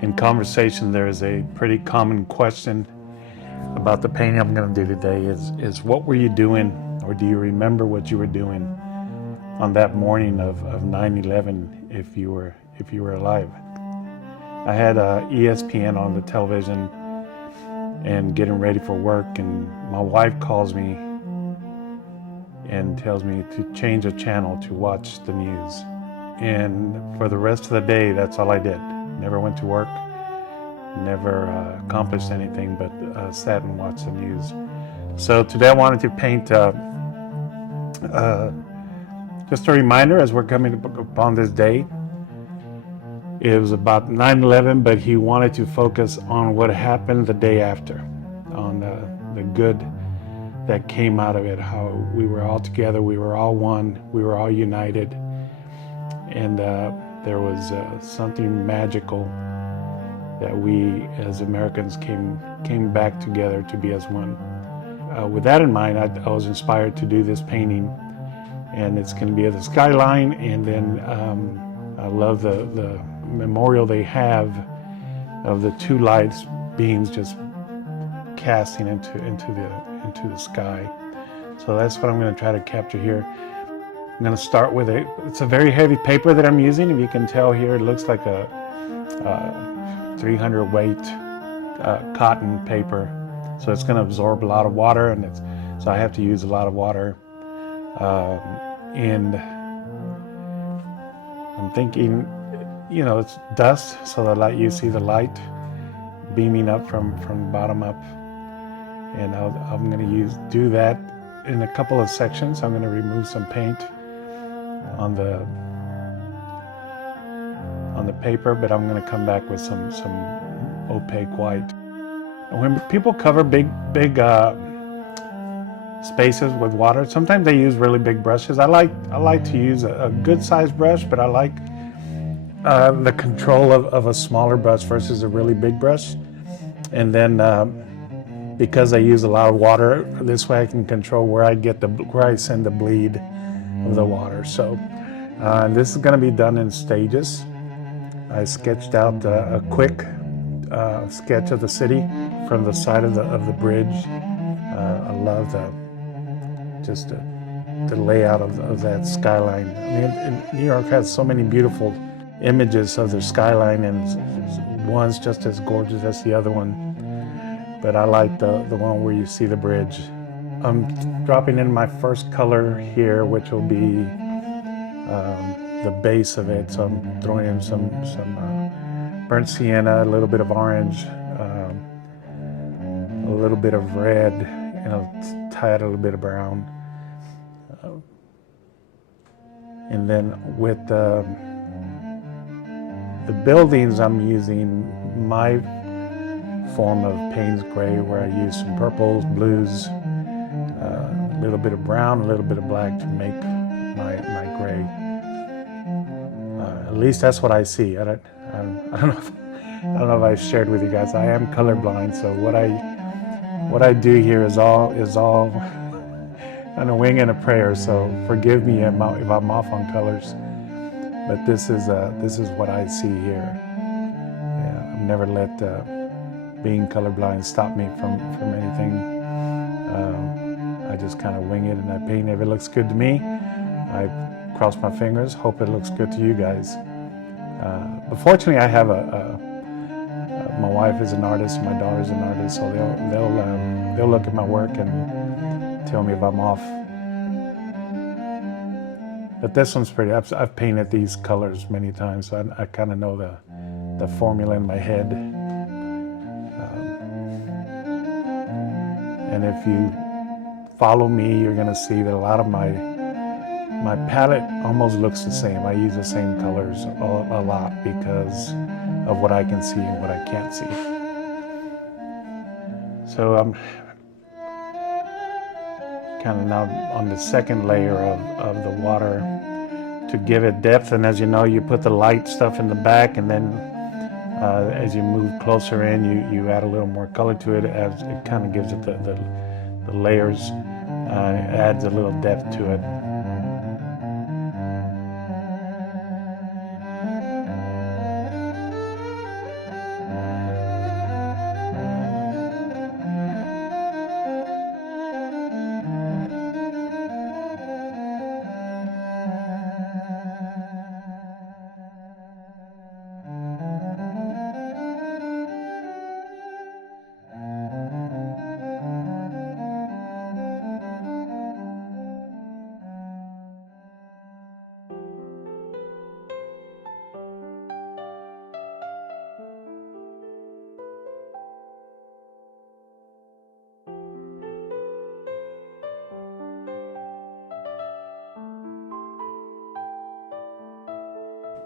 In conversation, there is a pretty common question about the painting I'm going to do today is what were you doing, or do you remember what you were doing on that morning of 9/11 if you were alive? I had ESPN on the television and getting ready for work, and my wife calls me and tells me to change a channel to watch the news. And for the rest of the day, that's all I did. Never went to work, never accomplished anything, but sat and watched the news. So today I wanted to paint just a reminder as we're coming upon this day. It was about 9/11, but he wanted to focus on what happened the day after, on the good that came out of it, how we were all together, we were all one, we were all united, and there was something magical that we as Americans came back together to be as one. With that in mind, I was inspired to do this painting, and it's going to be of the skyline, and then I love the memorial they have of the two lights beams just casting into the sky. So that's what I'm going to try to capture here. I'm going to start with it's a very heavy paper that I'm using. If you can tell here, it looks like a 300 weight cotton paper. So it's going to absorb a lot of water, and so I have to use a lot of water. And I'm thinking, it's dust, so you see the light beaming up from bottom up. And I'm going to do that in a couple of sections. I'm going to remove some paint on the paper, but I'm going to come back with some opaque white. And when people cover big spaces with water, sometimes they use really big brushes. I like to use a good sized brush, but I like the control of a smaller brush versus a really big brush. And then because I use a lot of water, this way I can control where I send the bleed of the water. So this is going to be done in stages. I sketched out a quick sketch of the city from the side of the bridge. I love the layout of that skyline. I mean, New York has so many beautiful images of the skyline, and one's just as gorgeous as the other one. But I like the one where you see the bridge. I'm dropping in my first color here, which will be the base of it. So I'm throwing in some burnt sienna, a little bit of orange, a little bit of red, and I'll tie it a little bit of brown. And then with the buildings, I'm using my form of Payne's gray, where I use some purples, blues, a little bit of brown, a little bit of black to make my gray. At least that's what I see. I don't know if I shared with you guys. I am colorblind, so what I do here is all on a wing and a prayer. So forgive me if I'm off on colors, but this is what I see here. Yeah, I've never let being colorblind stop me from anything. I just kind of wing it and I paint. If it looks good to me, I cross my fingers, hope it looks good to you guys. But fortunately, I have my wife is an artist and my daughter's an artist, so they'll look at my work and tell me if I'm off. But this one's pretty. I've painted these colors many times, so I kind of know the formula in my head. And if you follow me, you're going to see that a lot of my palette almost looks the same. I use the same colors a lot because of what I can see and what I can't see. So I'm kind of now on the second layer of the water to give it depth. And as you know, you put the light stuff in the back, and then as you move closer in, you add a little more color to it. As it kind of gives it the layers, adds a little depth to it.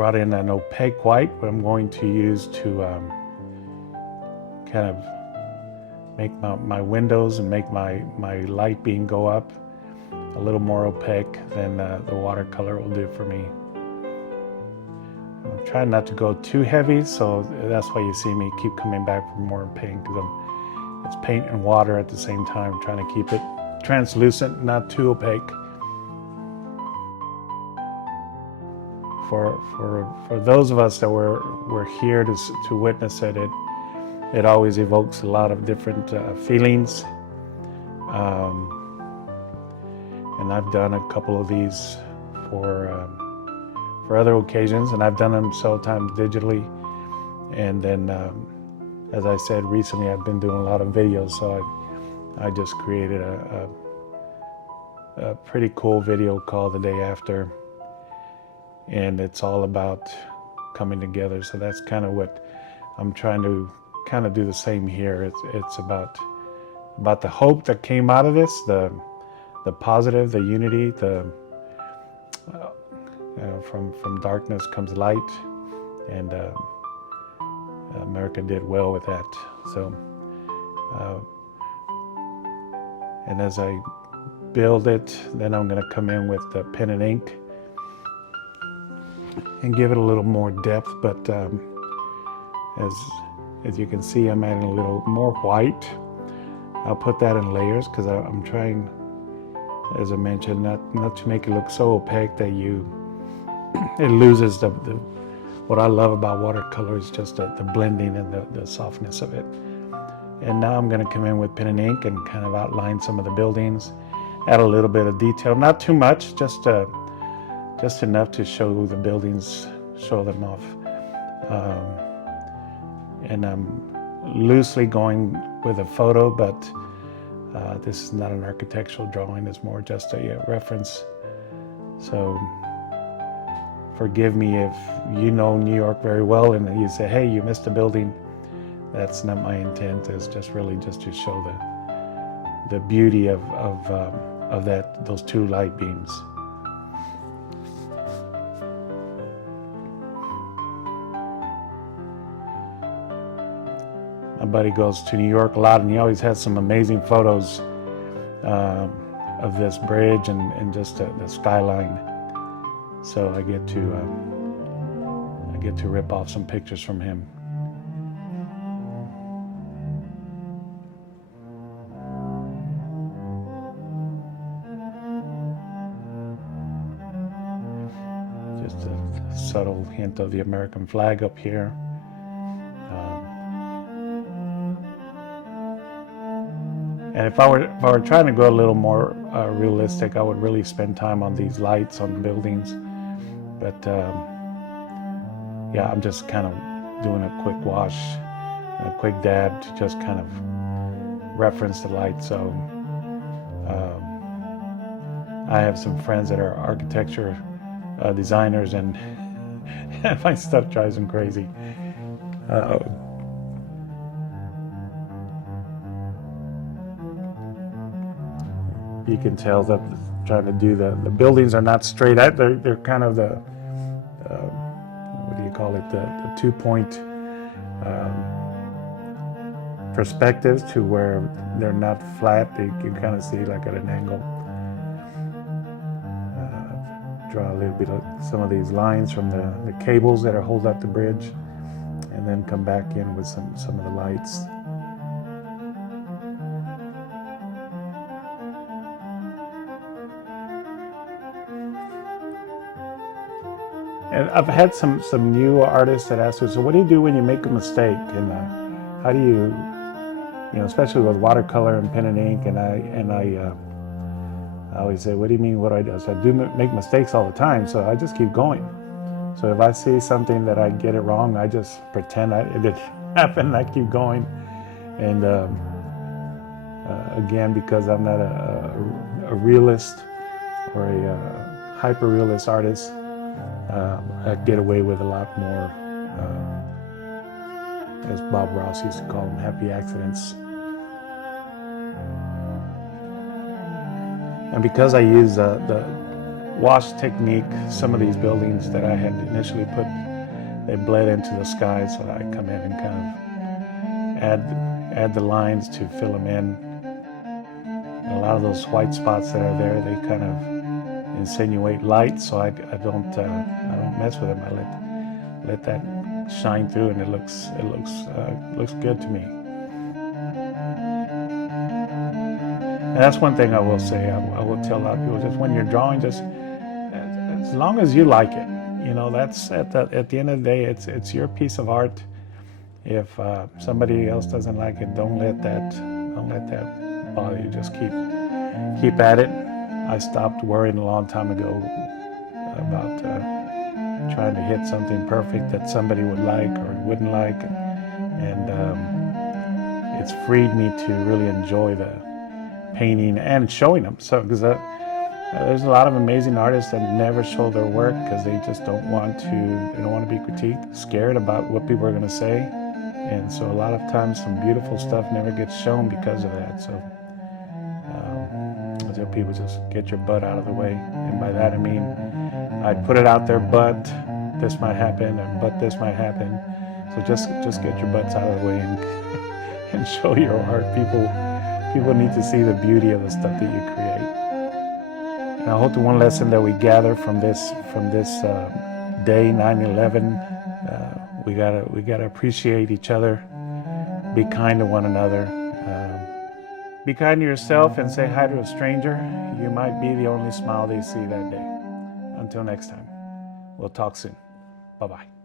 brought in an opaque white, what I'm going to use to kind of make my windows and make my light beam go up a little more opaque than the watercolor will do for me. I'm trying not to go too heavy, so that's why you see me keep coming back for more paint, because it's paint and water at the same time. I'm trying to keep it translucent, not too opaque. For those of us that were here to witness it, it always evokes a lot of different feelings. And I've done a couple of these for other occasions, and I've done them several times digitally. And then, as I said recently, I've been doing a lot of videos, so I just created a pretty cool video called The Day After, and it's all about coming together. So that's kind of what I'm trying to kind of do the same here. It's about the hope that came out of this, the positive, the unity, from darkness comes light, and America did well with that. So, and as I build it, then I'm going to come in with the pen and ink and give it a little more depth. But as you can see, I'm adding a little more white. I'll put that in layers because I'm trying, as I mentioned, not to make it look so opaque that it loses the what I love about watercolor is just the blending and the softness of it. And now I'm going to come in with pen and ink and kind of outline some of the buildings, add a little bit of detail, not too much, just enough to show the buildings, show them off. And I'm loosely going with a photo, but this is not an architectural drawing, it's more just a reference. So forgive me if you know New York very well and you say, hey, you missed a building. That's not my intent. It's just really just to show the beauty of those two light beams. My buddy goes to New York a lot, and he always has some amazing photos of this bridge and just the skyline. So I get to rip off some pictures from him. Just a subtle hint of the American flag up here. And if I were trying to go a little more realistic, I would really spend time on these lights on the buildings. But yeah, I'm just kind of doing a quick wash, a quick dab to just kind of reference the light. So I have some friends that are architecture designers, and my stuff drives them crazy. You can tell that trying to do the buildings are not straight out. They're kind of the what do you call it? The 2-point perspectives to where they're not flat. You can kind of see like at an angle. Draw a little bit of some of these lines from the cables that are hold up the bridge, and then come back in with some of the lights. And I've had some new artists that ask me, so what do you do when you make a mistake? And how do you especially with watercolor and pen and ink, and I always say, what do you mean, what do I do? So I do make mistakes all the time, so I just keep going. So if I see something that I get it wrong, I just pretend it didn't happen, and I keep going. And again, because I'm not a realist or a hyper-realist artist, I get away with a lot more, as Bob Ross used to call them, happy accidents. And because I use wash technique. Some of these buildings that I had initially put, they bled into the sky, so I come in and kind of add the lines to fill them in. And a lot of those white spots that are there, they kind of insinuate light, so I don't mess with them. I let that shine through, and it looks good to me. And that's one thing I will say. I will tell a lot of people, just when you're drawing, just as long as you like it, you know, that's at the end of the day, it's your piece of art. If somebody else doesn't like it, don't let that bother you. Just keep at it. I stopped worrying a long time ago about trying to hit something perfect that somebody would like or wouldn't like, and it's freed me to really enjoy the painting and showing them. So because there's a lot of amazing artists that never show their work because they just don't want to be critiqued, scared about what people are going to say, and so a lot of times some beautiful stuff never gets shown because of that. So I tell people, just get your butt out of the way, and by that I mean I'd put it out there, but this might happen, but this might happen. So just get your butts out of the way and show your art. People need to see the beauty of the stuff that you create. And I hope the one lesson that we gather from this day 9/11, we gotta appreciate each other, be kind to one another, be kind to yourself, and say hi to a stranger. You might be the only smile they see that day. Until next time, we'll talk soon. Bye-bye.